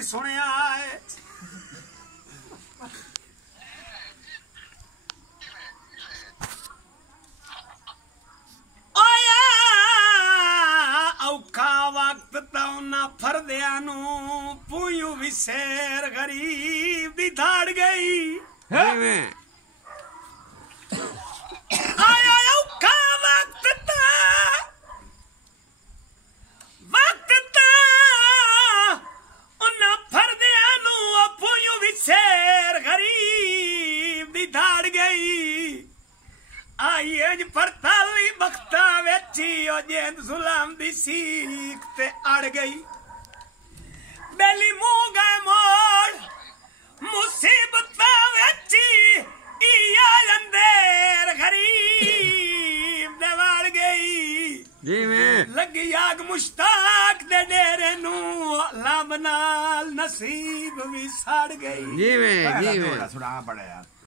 भी सुनिया है। औखा वक्त तो ना फरदिया नू पूयू भी शेर गरीब दी धाड़ गई। आया औखा वक्त उन्ना फरदिया नू पूयू भी शेर गरीब दी धाड़ गई। आई अज परताली बख्ता वेची ओ जेंद सुलाम दी सीख ते अड़ गई। बेली मुंह गए मोड़ मुसीबत वेची इया अंदेर गरीब दे वाड़ गई। जी में लगी आग मुश्ताक दे डेरे नू लाभ नाल नसीब भी साड़ गई। जी में थोड़ा पड़ा यार।